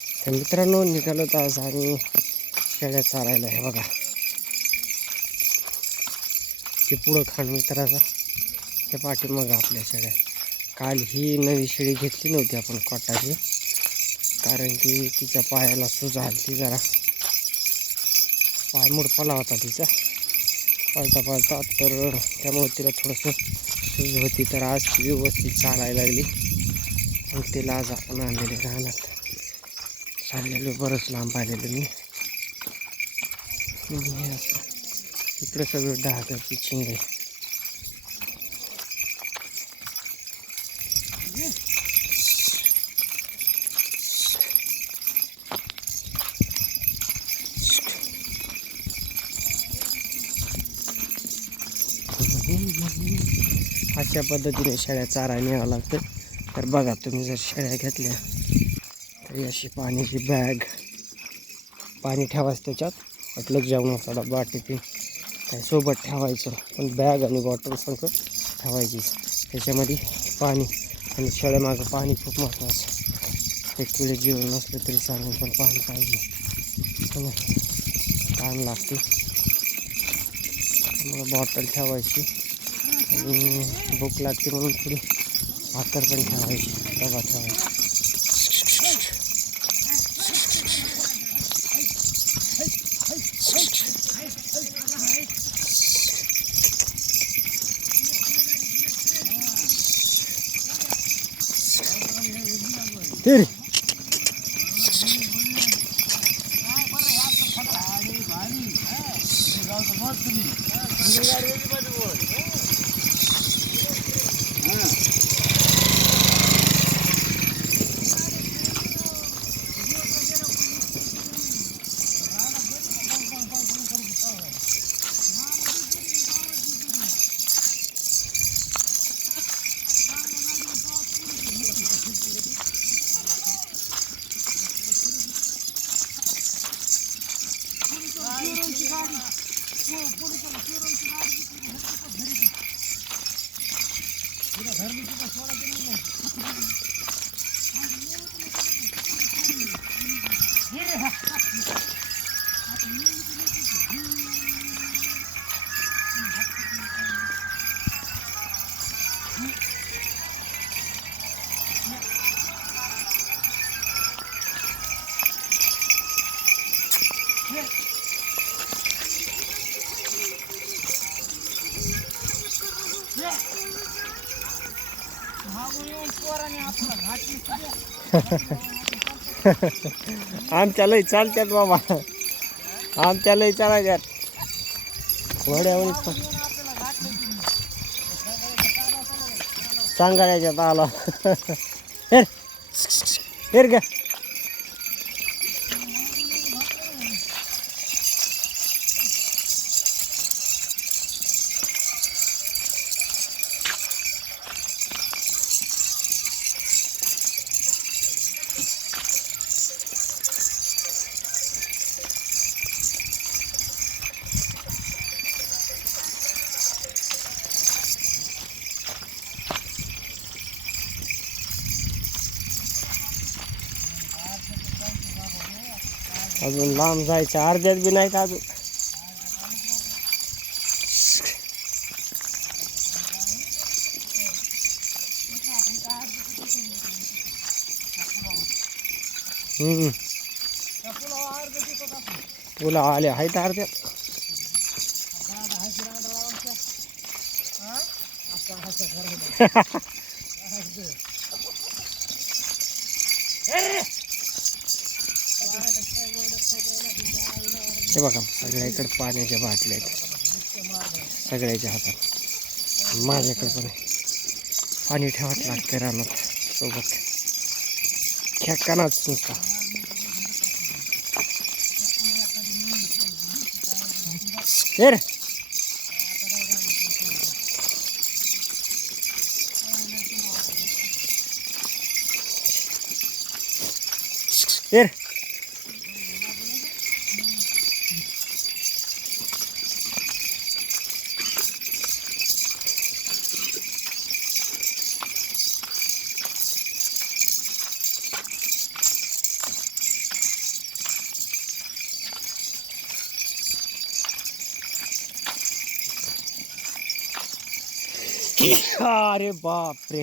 तर मित्रांनो, निघालो तर आज आम्ही शेळ्या चारायला. आहे बघा, ते पुढं खांड मित्राचा, त्या पाठीमागं आपल्या शेळ्या. काल ही नवी शेळी घेतली नव्हती आपण कॉटाची, कारण की तिच्या पायाला सूज आली, जरा पाय मुडपाला होता तिचा पळता पळता, तर त्यामुळे तिला थोडंसं सूज होती. तर आज ती व्यवस्थित चालायला लागली आणि तिला आज आपण आणलेले राहणार. चाललेलो बरंच लांब आलेलो मी. हे असं इकडं सगळं डहागरची चिंग आहे. अशा पद्धतीने शेळ्या चारा न्यावं लागतं. तर बघा, तुम्ही जर शेळ्या घेतल्या तर अशी पाण्याची बॅग, पाणी ठेवायचं त्याच्यात, वाटलं जेवणाचा डबा टिफिन काय सोबत ठेवायचं, पण बॅग आणि बॉटल सगळं ठेवायचीच. त्याच्यामध्ये पाणी, आणि शेळ्यामागं पाणी खूप महत्त्वाचं. एक वेळेस जेवण नसलं तरी चालेल, पण पाणी पाहिजे, टाईम लागते. मग बॉटल ठेवायची, आणि भूक लागते म्हणून थोडी भाकर पण ठेवायची, डबा ठेवायचा. तेरी आमच्या लई चालतात बाबा, आमच्या लई चालायच्यात घोड्यावर सांगायच्यात आला. हेर हेर ग. अजून लांब जायचं, अर्ध्यात बी नाहीत अजून. पुला आले आहेत अर्ध्यात. हे बघा, सगळ्याकडे पाण्याच्या बाटल्या आहेत सगळ्याच्या हातात. माझ्याकडे पण पाणी ठेवावं लागतं रानात सोबत, खेकानाच नुसता. हेर हेर अरे बाप रे,